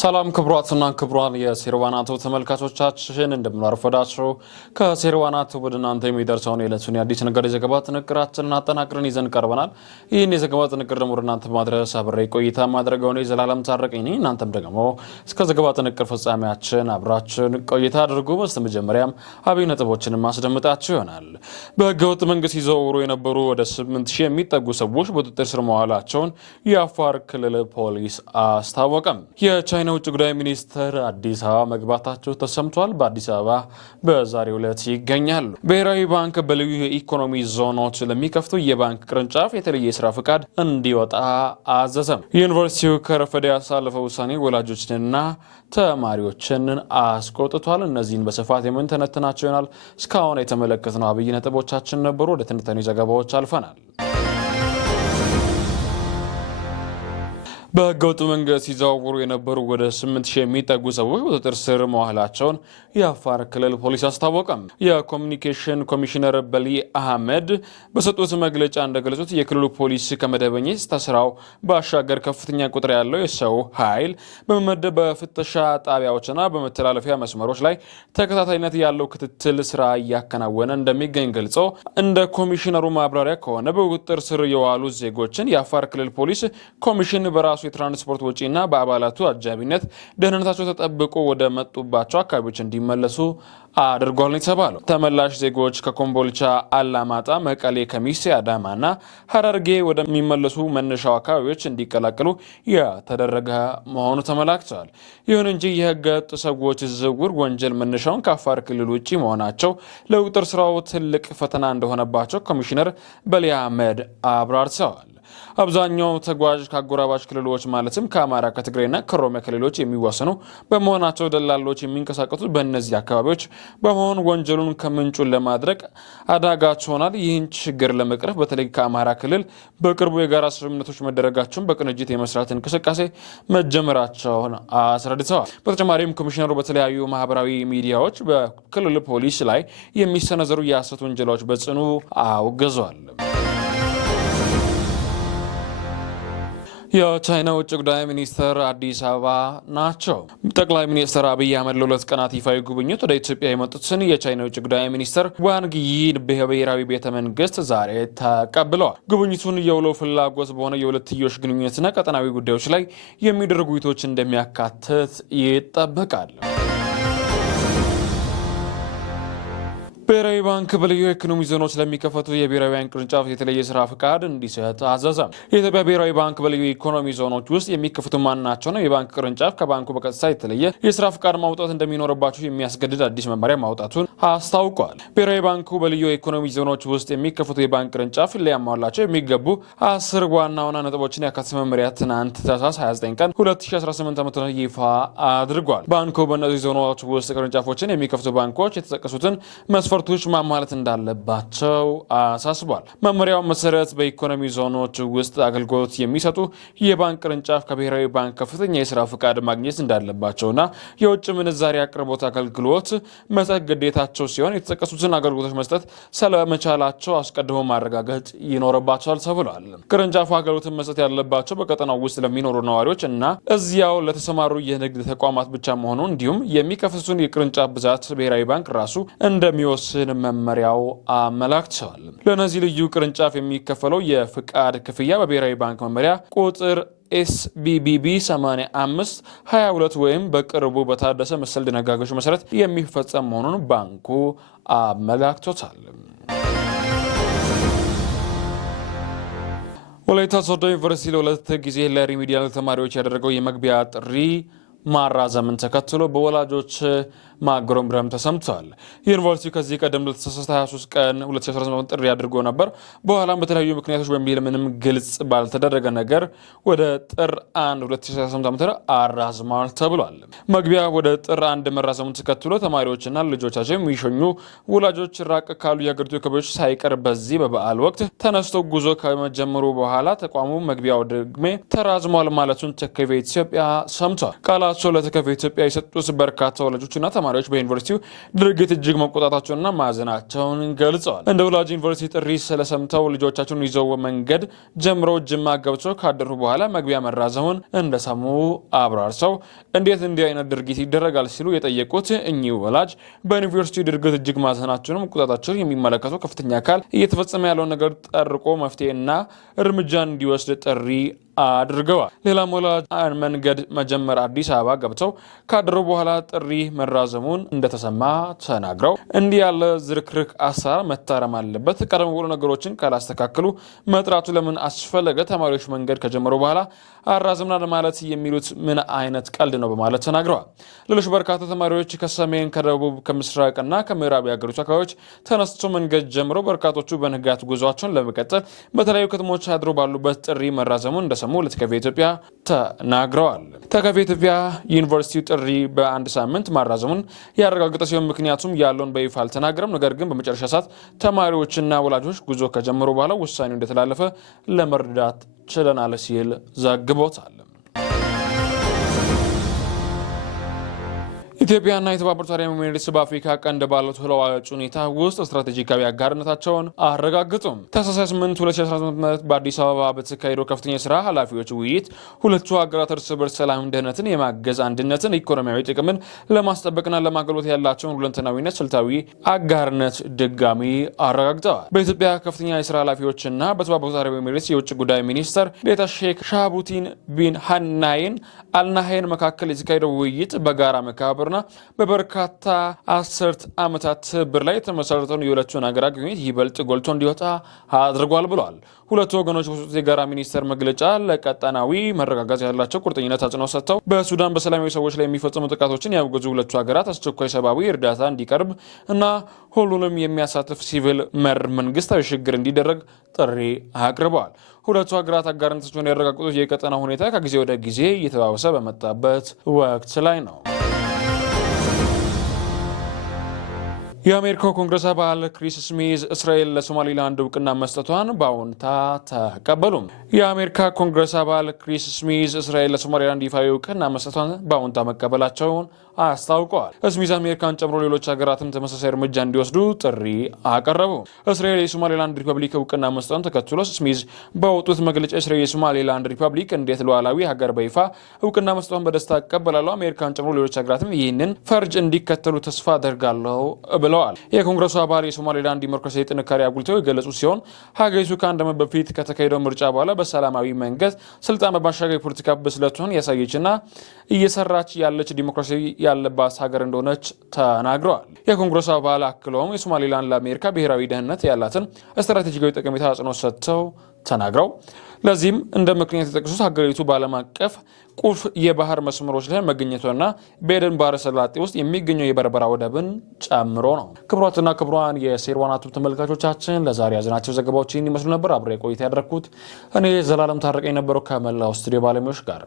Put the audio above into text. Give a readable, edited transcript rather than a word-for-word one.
ሰላም ክብሯትና ክብሯን የሴርዋናቱ ተመልካቾቻችን እንደምን አረፈዳችሁ። ከሴርዋናቱ ወደ እናንተ የሚደርሰውን የዕለቱን የአዲስ ነገር የዘገባ ጥንቅራችንን አጠናቅረን ይዘን ቀርበናል። ይህን የዘገባ ጥንቅር ደግሞ ወደ እናንተ ማድረስ አብሬ ቆይታ ማድረገው ነው የዘላለም ታረቀኝ ነኝ። እናንተም ደግሞ እስከ ዘገባ ጥንቅር ፍጻሜያችን አብራችን ቆይታ አድርጉ። በስተመጀመሪያም አብይ ነጥቦችን ማስደምጣችሁ ይሆናል። በህገወጥ መንገድ ሲዘዋወሩ የነበሩ ወደ 8000 የሚጠጉ ሰዎች በቁጥጥር ስር መዋላቸውን የአፋር ክልል ፖሊስ አስታወቀም። የቻይና ውጭ ጉዳይ ሚኒስትር አዲስ አበባ መግባታቸው ተሰምቷል። በአዲስ አበባ በዛሬው ዕለት ይገኛሉ። ብሔራዊ ባንክ በልዩ የኢኮኖሚ ዞኖች ለሚከፍቱ የባንክ ቅርንጫፍ የተለየ የስራ ፍቃድ እንዲወጣ አዘዘም። ዩኒቨርሲቲው ከረፈደ ያሳለፈው ውሳኔ ወላጆችንና ተማሪዎችን አስቆጥቷል። እነዚህን በስፋት የምንተነትናቸው ይሆናል። እስካሁን የተመለከትነው አብይ ነጥቦቻችን ነበሩ። ወደ ትንታኔ ዘገባዎች አልፈናል። በህገወጥ መንገድ ሲዘዋወሩ የነበሩ ወደ 8000 የሚጠጉ ሰዎች በቁጥጥር ስር መዋላቸውን የአፋር ክልል ፖሊስ አስታወቀም። የኮሚኒኬሽን ኮሚሽነር በሊ አህመድ በሰጡት መግለጫ እንደገለጹት የክልሉ ፖሊስ ከመደበኛ የጸጥታ ስራው ባሻገር ከፍተኛ ቁጥር ያለው የሰው ኃይል በመመደብ በፍተሻ ጣቢያዎችና በመተላለፊያ መስመሮች ላይ ተከታታይነት ያለው ክትትል ስራ እያከናወነ እንደሚገኝ ገልጾ እንደ ኮሚሽነሩ ማብራሪያ ከሆነ በቁጥጥር ስር የዋሉ ዜጎችን የአፋር ክልል ፖሊስ ኮሚሽን በራሱ የትራንስፖርት ወጪና በአባላቱ አጃቢነት ደህንነታቸው ተጠብቆ ወደ መጡባቸው አካባቢዎች እንዲመለሱ አድርጓል የተባለው ተመላሽ ዜጎች ከኮምቦልቻ፣ አላማጣ፣ መቀሌ፣ ከሚሴ፣ አዳማና ሀረርጌ ወደሚመለሱ መነሻው አካባቢዎች እንዲቀላቀሉ የተደረገ መሆኑ ተመላክተዋል። ይሁን እንጂ የህገወጥ ሰዎች ዝውውር ወንጀል መነሻውን ከአፋር ክልል ውጭ መሆናቸው ለቁጥጥር ስራው ትልቅ ፈተና እንደሆነባቸው ኮሚሽነር በሊ አህመድ አብራርተዋል። አብዛኛው ተጓዥ ከአጎራባች ክልሎች ማለትም ከአማራ፣ ከትግራይና ከኦሮሚያ ክልሎች የሚዋሰኑ በመሆናቸው ደላሎች የሚንቀሳቀሱት በእነዚህ አካባቢዎች በመሆን ወንጀሉን ከምንጩን ለማድረግ አዳጋች ሆናል። ይህን ችግር ለመቅረፍ በተለይ ከአማራ ክልል በቅርቡ የጋራ ስምምነቶች መደረጋቸውን በቅንጅት የመስራት እንቅስቃሴ መጀመራቸውን አስረድተዋል። በተጨማሪም ኮሚሽነሩ በተለያዩ ማህበራዊ ሚዲያዎች በክልል ፖሊስ ላይ የሚሰነዘሩ የሐሰት ወንጀሎች በጽኑ አውግዘዋል። የቻይና ውጭ ጉዳይ ሚኒስትር አዲስ አበባ ናቸው። ጠቅላይ ሚኒስትር አብይ አህመድ ለ2 ቀናት ይፋዊ ጉብኝት ወደ ኢትዮጵያ የመጡትን የቻይና ውጭ ጉዳይ ሚኒስትር ዋንግ ዪን በብሔራዊ ቤተ መንግስት ዛሬ ተቀብለዋል። ጉብኝቱን የውሎ ፍላጎት በሆነ የሁለትዮሽ ግንኙነትና ቀጠናዊ ጉዳዮች ላይ የሚደረጉ ውይይቶች እንደሚያካትት ይጠበቃል። ብሔራዊ ባንክ በልዩ የኢኮኖሚ ዞኖች ለሚከፈቱ የብሔራዊ ባንክ ቅርንጫፍ የተለየ ስራ ፍቃድ እንዲሰጥ አዘዘ። የኢትዮጵያ ብሔራዊ ባንክ በልዩ የኢኮኖሚ ዞኖች ውስጥ የሚከፈቱ ማናቸው ነው የባንክ ቅርንጫፍ ከባንኩ በቀጥታ የተለየ የስራ ፍቃድ ማውጣት እንደሚኖርባቸው የሚያስገድድ አዲስ መመሪያ ማውጣቱን አስታውቋል። ብሔራዊ ባንኩ በልዩ የኢኮኖሚ ዞኖች ውስጥ የሚከፈቱ የባንክ ቅርንጫፍ ሊያሟላቸው የሚገቡ 10 ዋና ዋና ነጥቦችን ያካተተ መመሪያ ትናንት ታህሳስ 29 ቀን 2018 ዓ.ም ይፋ አድርጓል። ባንኩ በእነዚህ ዞኖች ውስጥ ቅርንጫፎችን የሚከፍቱ ባንኮች የተጠቀሱትን መስፈርቶች ማሟላት እንዳለባቸው አሳስቧል። መመሪያው መሰረት በኢኮኖሚ ዞኖች ውስጥ አገልግሎት የሚሰጡ የባንክ ቅርንጫፍ ከብሔራዊ ባንክ ከፍተኛ የስራ ፍቃድ ማግኘት እንዳለባቸውና የውጭ ምንዛሪ አቅርቦት አገልግሎት መስጠት ግዴታቸው ሲሆን የተጠቀሱትን አገልግሎቶች መስጠት ስለመቻላቸው አስቀድሞ ማረጋገጥ ይኖርባቸዋል ተብሏል። ቅርንጫፉ አገልግሎትን መስጠት ያለባቸው በቀጠናው ውስጥ ለሚኖሩ ነዋሪዎች እና እዚያው ለተሰማሩ የንግድ ተቋማት ብቻ መሆኑ እንዲሁም የሚከፍቱትን የቅርንጫፍ ብዛት ብሔራዊ ባንክ ራሱ እንደሚወስን መመሪያው አመላክተዋል። ለነዚህ ልዩ ቅርንጫፍ የሚከፈለው የፍቃድ ክፍያ በብሔራዊ ባንክ መመሪያ ቁጥር SBBB 8522 ወይም በቅርቡ በታደሰ መሰል ድንጋጌዎች መሰረት የሚፈጸም መሆኑን ባንኩ አመላክቶታል። ወላይታ ሶዶ ዩኒቨርሲቲ ለ2 ጊዜ ለሪሚዲያል ተማሪዎች ያደረገው የመግቢያ ጥሪ ማራዘምን ተከትሎ በወላጆች ማጉረምረም ተሰምቷል። ዩኒቨርሲቲው ከዚህ ቀደም ለተሳሳተ 23 ቀን 2018 ጥሪ አድርጎ ነበር። በኋላም በተለያዩ ምክንያቶች በሚል ምንም ግልጽ ባልተደረገ ነገር ወደ ጥር 1 2018 አራዝሟል ተብሏል። መግቢያ ወደ ጥር 1 መራዘሙን ተከትሎ ተማሪዎችና ልጆቻቸው የሚሸኙ ወላጆች ራቅ ካሉ የሀገሪቱ አካባቢዎች ሳይቀር በዚህ በበዓል ወቅት ተነስቶ ጉዞ ከመጀመሩ በኋላ ተቋሙ መግቢያው ደግሜ ተራዝሟል ማለቱን ተከፌ ኢትዮጵያ ሰምቷል። ቃላቸው ለተከፌ ኢትዮጵያ የሰጡት በርካታ ወላጆችና ተማሪዎች በዩኒቨርሲቲው ድርጊት እጅግ መቆጣታቸውንና ማዘናቸውን ገልጸዋል። እንደ ወላጅ ዩኒቨርሲቲ ጥሪ ስለሰምተው ልጆቻቸውን ይዘው መንገድ ጀምረው ጅማ ገብተው ካደሩ በኋላ መግቢያ መራዘሙን እንደሰሙ አብራርተው እንዴት እንዲህ አይነት ድርጊት ይደረጋል ሲሉ የጠየቁት እኚህ ወላጅ በዩኒቨርሲቲው ድርጊት እጅግ ማዘናቸውን መቆጣታቸውን የሚመለከተው ከፍተኛ አካል እየተፈጸመ ያለውን ነገር ጠርቆ መፍትሄና እርምጃ እንዲወስድ ጥሪ አድርገዋል። ሌላም ወላጅ መንገድ መጀመር አዲስ አበባ ገብተው ካደሩ በኋላ ጥሪ መራዘሙን እንደተሰማ ተናግረው እንዲህ ያለ ዝርክርክ አሰራር መታረም አለበት። ቀደም ብሎ ነገሮችን ካላስተካከሉ መጥራቱ ለምን አስፈለገ? ተማሪዎች መንገድ ከጀመሩ በኋላ አራዝምና ለማለት የሚሉት ምን አይነት ቀልድ ነው? በማለት ተናግረዋል። ሌሎች በርካታ ተማሪዎች ከሰሜን፣ ከደቡብ፣ ከምስራቅና ከምዕራብ የሀገሪቱ አካባቢዎች ተነስቶ መንገድ ጀምረው በርካቶቹ በንጋት ጉዟቸውን ለመቀጠል በተለያዩ ከተሞች አድረው ባሉበት ጥሪ መራዘሙን እንደሰሙ ለተከፌ ኢትዮጵያ ተናግረዋል። ተከፌ ኢትዮጵያ ዩኒቨርሲቲው ጥሪ በአንድ ሳምንት ማራዘሙን ያረጋገጠ ሲሆን ምክንያቱም ያለውን በይፋ አልተናገረም። ነገር ግን በመጨረሻ ሰዓት ተማሪዎችና ወላጆች ጉዞ ከጀመሩ በኋላ ውሳኔው እንደተላለፈ ለመረዳት ችለናል ሲል ዘግቦታል። ኢትዮጵያና የተባበሩት አረብ ኤሚሬትስ በአፍሪካ ቀንድ ባለው ተለዋዋጭ ሁኔታ ውስጥ ስትራቴጂካዊ አጋርነታቸውን አረጋግጡም። ታህሳስ 8 2018 በአዲስ አበባ በተካሄደው ከፍተኛ የስራ ኃላፊዎች ውይይት ሁለቱ ሀገራት እርስ በርስ ሰላም፣ ደህንነትን የማገዝ አንድነትን፣ ኢኮኖሚያዊ ጥቅምን ለማስጠበቅና ለማገልገል ያላቸውን ሁለንተናዊነት፣ ስልታዊ አጋርነት ድጋሚ አረጋግጠዋል። በኢትዮጵያ ከፍተኛ የስራ ኃላፊዎችና በተባበሩት አረብ ኤሚሬትስ የውጭ ጉዳይ ሚኒስተር ዴታ ሼክ ሻሃቡዲን ቢን ሃናይን አልናሃይን መካከል የተካሄደው ውይይት በጋራ መከባበርና በበርካታ አስርት ዓመታት ትብብር ላይ የተመሰረተውን የሁለቱን ሀገራት ግንኙነት ይበልጥ ጎልቶ እንዲወጣ አድርጓል ብለዋል። ሁለቱ ወገኖች በሰጡት የጋራ ሚኒስቴር መግለጫ ለቀጠናዊ መረጋጋት ያላቸው ቁርጠኝነት አጽንኦት ሰጥተው በሱዳን በሰላማዊ ሰዎች ላይ የሚፈጸሙ ጥቃቶችን ያወገዙ ሁለቱ ሀገራት አስቸኳይ ሰብአዊ እርዳታ እንዲቀርብ እና ሁሉንም የሚያሳትፍ ሲቪል መር መንግስታዊ ሽግግር እንዲደረግ ጥሪ አቅርበዋል። ሁለቱ ሀገራት አጋርነታቸውን ያረጋገጡት የቀጠና ሁኔታ ከጊዜ ወደ ጊዜ እየተባባሰ በመጣበት ወቅት ላይ ነው። የአሜሪካው ኮንግረስ አባል ክሪስ ስሚዝ እስራኤል ለሶማሊላንድ እውቅና መስጠቷን በአዎንታ ተቀበሉ። የአሜሪካ ኮንግረስ አባል ክሪስ ስሚዝ እስራኤል ለሶማሊላንድ ይፋዊ እውቅና መስጠቷን በአዎንታ መቀበላቸውን አስታውቀዋል። ስሚዝ አሜሪካን ጨምሮ ሌሎች ሀገራትም ተመሳሳይ እርምጃ እንዲወስዱ ጥሪ አቀረቡ። እስራኤል የሶማሊላንድ ሪፐብሊክ እውቅና መስጠቷን ተከትሎ ስሚዝ ባወጡት መግለጫ እስራኤል የሶማሊላንድ ሪፐብሊክ እንዴት ሉዓላዊ ሀገር በይፋ እውቅና መስጠቷን በደስታ እቀበላለሁ። አሜሪካን ጨምሮ ሌሎች ሀገራትም ይህንን ፈርጅ እንዲከተሉ ተስፋ አደርጋለሁ ብለዋል። የኮንግረሱ አባል የሶማሊላንድ ዲሞክራሲያዊ ጥንካሬ አጉልተው የገለጹ ሲሆን ሀገሪቱ ከአንድ ዓመት በፊት ከተካሄደው ምርጫ በኋላ በሰላማዊ መንገድ ስልጣን በማሻገር የፖለቲካ ብስለቱን ያሳየችና እየሰራች ያለች ዲሞክራሲ ያለባት ሀገር እንደሆነች ተናግረዋል። የኮንግረሱ አባል አክለውም የሶማሊላንድ ለአሜሪካ ብሔራዊ ደህንነት ያላትን ስትራቴጂካዊ ጠቀሜታ አጽንኦት ሰጥተው ተናግረው ለዚህም እንደ ምክንያት የጠቀሱት ሀገሪቱ በዓለም አቀፍ ቁልፍ የባህር መስመሮች ላይ መገኘቷና በኤደን ባህረ ሰላጤ ውስጥ የሚገኘው የበርበራ ወደብን ጨምሮ ነው። ክቡራትና ክቡራን የሴርዋና ቱብ ተመልካቾቻችን ለዛሬ ያዝናቸው ዘገባዎች ይህን ይመስሉ ነበር። አብሬ ቆይታ ያደረኩት እኔ ዘላለም ታረቀኝ ነበረው ከመላው ስቱዲዮ ባለሙያዎች ጋር